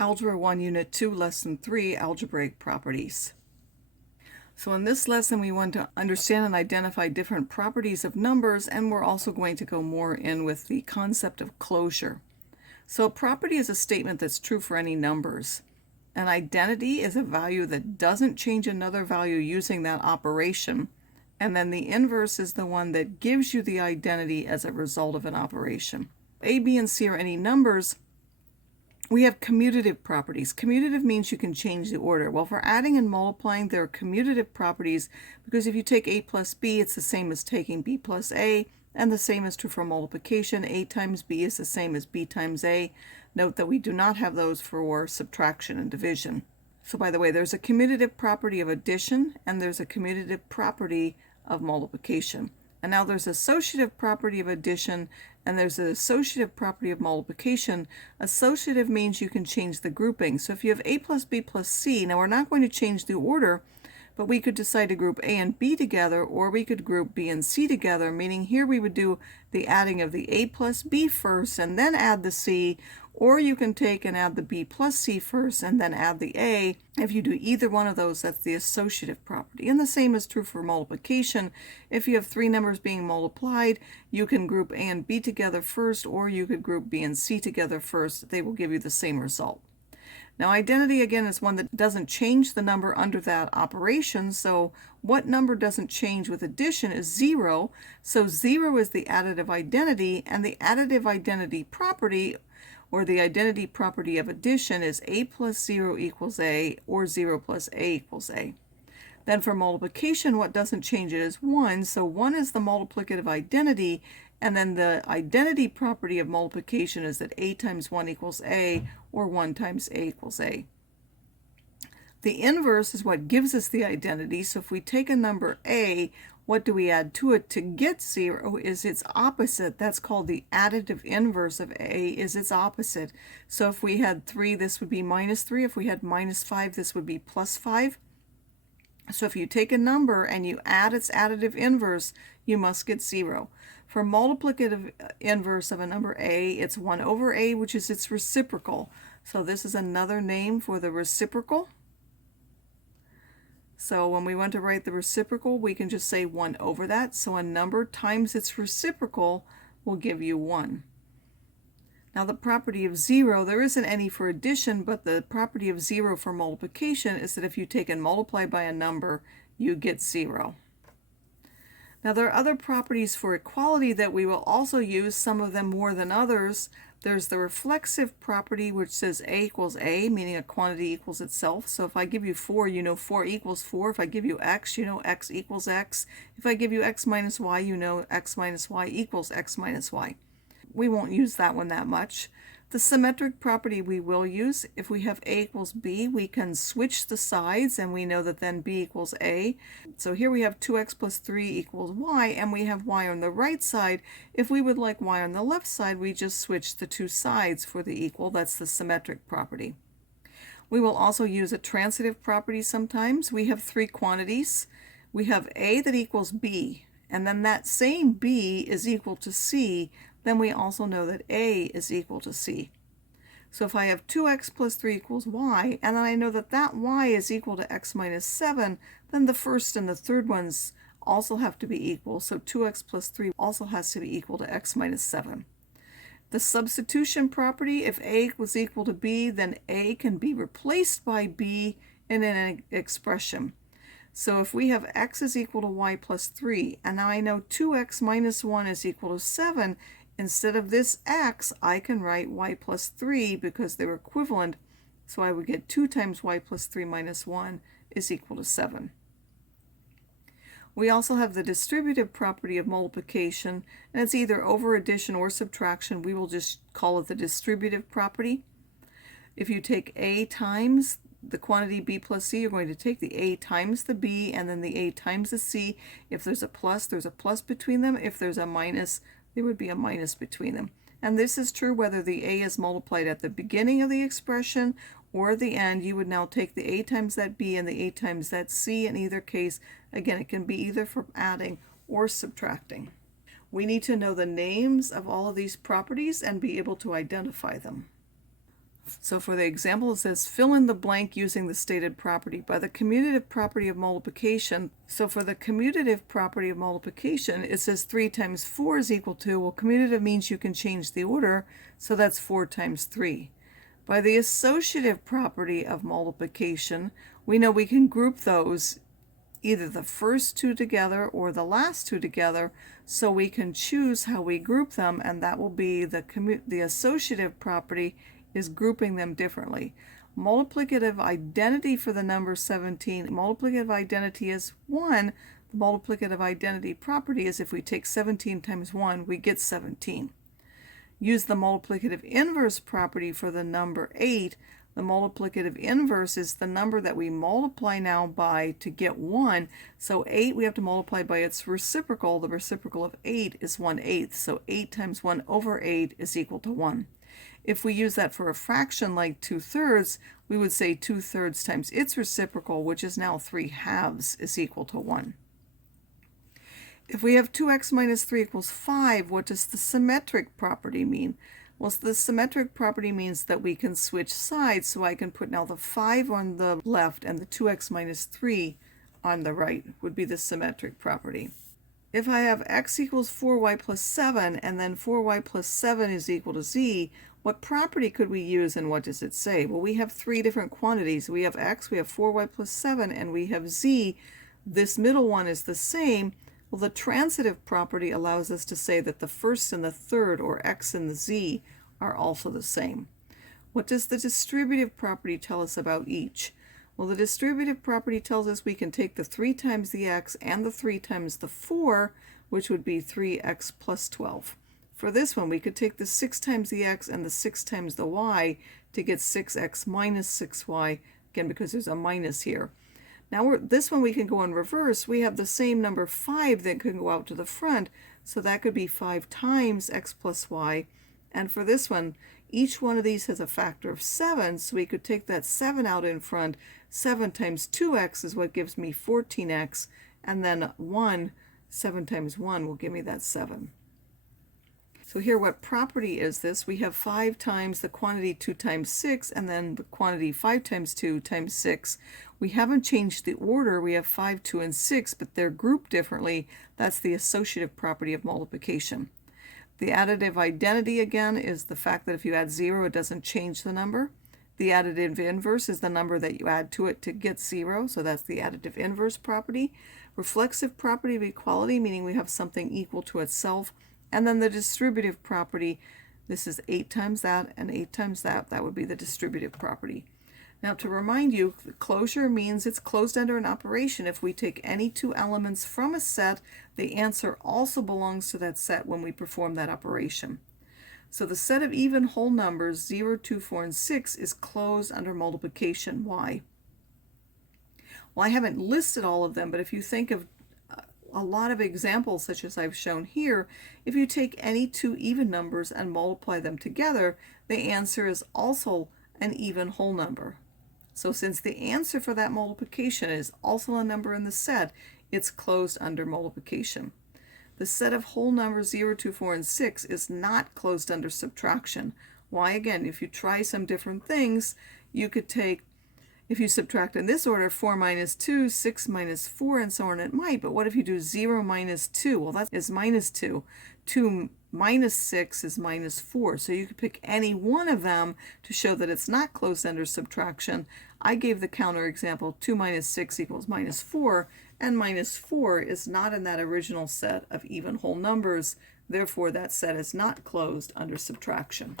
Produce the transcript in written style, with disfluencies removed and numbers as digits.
Algebra 1, Unit 2, Lesson 3, Algebraic Properties. So in this lesson, we want to understand and identify different properties of numbers, and we're also going to go more in with the concept of closure. So a property is a statement that's true for any numbers. An identity is a value that doesn't change another value using that operation. And then the inverse is the one that gives you the identity as a result of an operation. A, B, and C are any numbers. We have commutative properties. Commutative means you can change the order. Well, for adding and multiplying, there are commutative properties because if you take A plus B, it's the same as taking B plus A, and the same is true for multiplication. A times B is the same as B times A. Note that we do not have those for subtraction and division. So by the way, there's a commutative property of addition, and there's a commutative property of multiplication. And now there's associative property of addition, and there's an associative property of multiplication. Associative means you can change the grouping. So if you have A plus B plus C, now we're not going to change the order, but we could decide to group A and B together, or we could group B and C together, meaning here we would do the adding of the A plus B first and then add the C, or you can take and add the B plus C first and then add the A. If you do either one of those, that's the associative property. And the same is true for multiplication. If you have three numbers being multiplied, you can group A and B together first, or you could group B and C together first. They will give you the same result. Now, identity, again, is one that doesn't change the number under that operation. So what number doesn't change with addition is 0. So 0 is the additive identity, and the additive identity property, or the identity property of addition, is A plus 0 equals A, or 0 plus A equals A. Then for multiplication, what doesn't change it is 1. So 1 is the multiplicative identity, and then the identity property of multiplication is that A times 1 equals A, or 1 times A equals A. The inverse is what gives us the identity. So if we take a number A, what do we add to it to get 0 is its opposite. That's called the additive inverse of A, is its opposite. So if we had 3, this would be minus 3. If we had minus 5, this would be plus 5. So if you take a number and you add its additive inverse, you must get 0. For multiplicative inverse of a number A, it's 1 over A, which is its reciprocal. So this is another name for the reciprocal. So when we want to write the reciprocal, we can just say 1 over that. So a number times its reciprocal will give you 1. Now the property of 0, there isn't any for addition, but the property of 0 for multiplication is that if you take and multiply by a number, you get 0. Now there are other properties for equality that we will also use, some of them more than others. There's the reflexive property, which says A equals A, meaning a quantity equals itself. So if I give you 4, you know 4 equals 4. If I give you X, you know X equals X. If I give you X minus Y, you know X minus Y equals X minus Y. We won't use that one that much. The symmetric property we will use. If we have A equals B, we can switch the sides, and we know that then B equals A. So here we have 2x plus 3 equals Y, and we have Y on the right side. If we would like Y on the left side, we just switch the two sides for the equal. That's the symmetric property. We will also use a transitive property sometimes. We have three quantities. We have A that equals B, and then that same B is equal to C. Then we also know that A is equal to C. So if I have 2x plus 3 equals Y, and then I know that that Y is equal to x minus 7, then the first and the third ones also have to be equal. So 2x plus 3 also has to be equal to x minus 7. The substitution property, if A was equal to B, then A can be replaced by B in an expression. So if we have x is equal to y plus 3, and now I know 2x minus 1 is equal to 7, instead of this x, I can write y plus 3 because they're equivalent. So I would get 2 times y plus 3 minus 1 is equal to 7. We also have the distributive property of multiplication, and it's either over addition or subtraction. We will just call it the distributive property. If you take A times the quantity B plus C, you're going to take the A times the B and then the A times the C. If there's a plus, there's a plus between them. If there's a minus, there would be a minus between them. And this is true whether the A is multiplied at the beginning of the expression or at the end. You would now take the A times that B and the A times that C. In either case, again, it can be either for adding or subtracting. We need to know the names of all of these properties and be able to identify them. So for the example, it says fill in the blank using the stated property. By the commutative property of multiplication, so for the commutative property of multiplication, it says 3 times 4 is equal to, well, commutative means you can change the order, so that's 4 times 3. By the associative property of multiplication, we know we can group those, either the first two together or the last two together, so we can choose how we group them, and that will be the associative property is grouping them differently. Multiplicative identity for the number 17, multiplicative identity is 1. The multiplicative identity property is if we take 17 times 1, we get 17. Use the multiplicative inverse property for the number 8. The multiplicative inverse is the number that we multiply now by to get 1. So 8 we have to multiply by its reciprocal. The reciprocal of 8 is 1/8. So 8 times 1 over 8 is equal to 1. If we use that for a fraction like 2/3, we would say 2/3 times its reciprocal, which is now 3/2, is equal to 1. If we have 2x minus 3 equals 5, what does the symmetric property mean? Well, the symmetric property means that we can switch sides, so I can put now the 5 on the left and the 2x minus 3 on the right would be the symmetric property. If I have x equals 4y plus 7 and then 4y plus 7 is equal to z, what property could we use and what does it say? Well, we have 3 different quantities. We have x, we have 4y plus 7, and we have z. This middle one is the same. Well, the transitive property allows us to say that the first and the third, or x and the z, are also the same. What does the distributive property tell us about each? Well, the distributive property tells us we can take the 3 times the x and the 3 times the 4, which would be 3x plus 12. For this one, we could take the 6 times the x and the 6 times the y to get 6x minus 6y, again because there's a minus here. Now this one we can go in reverse. We have the same number 5 that can go out to the front, so that could be 5 times x plus y. And for this one, each one of these has a factor of 7, so we could take that 7 out in front. 7 times 2x is what gives me 14x, and then 7 times 1 will give me that 7. So here, what property is this? We have 5 times the quantity 2 times 6, and then the quantity 5 times 2 times 6. We haven't changed the order. We have 5, 2, and 6, but they're grouped differently. That's the associative property of multiplication. The additive identity, again, is the fact that if you add 0, it doesn't change the number. The additive inverse is the number that you add to it to get 0, so that's the additive inverse property. Reflexive property of equality, meaning we have something equal to itself. And then the distributive property, this is 8 times that and 8 times that. That would be the distributive property. Now, to remind you, closure means it's closed under an operation. If we take any 2 elements from a set, the answer also belongs to that set when we perform that operation. So the set of even whole numbers 0, 2, 4, and 6 is closed under multiplication. Why? Well, I haven't listed all of them, but if you think of a lot of examples such as I've shown here, if you take any 2 even numbers and multiply them together, the answer is also an even whole number. So since the answer for that multiplication is also a number in the set, it's closed under multiplication. The set of whole numbers 0, 2, 4, and 6 is not closed under subtraction. Why? Again, if you try some different things, you could take, if you subtract in this order, 4 minus 2, 6 minus 4, and so on, it might. But what if you do 0 minus 2? Well, that is minus 2. 2 minus 6 is minus 4. So you could pick any one of them to show that it's not closed under subtraction. I gave the counter example, 2 minus 6 equals minus 4, and minus 4 is not in that original set of even whole numbers. Therefore, that set is not closed under subtraction.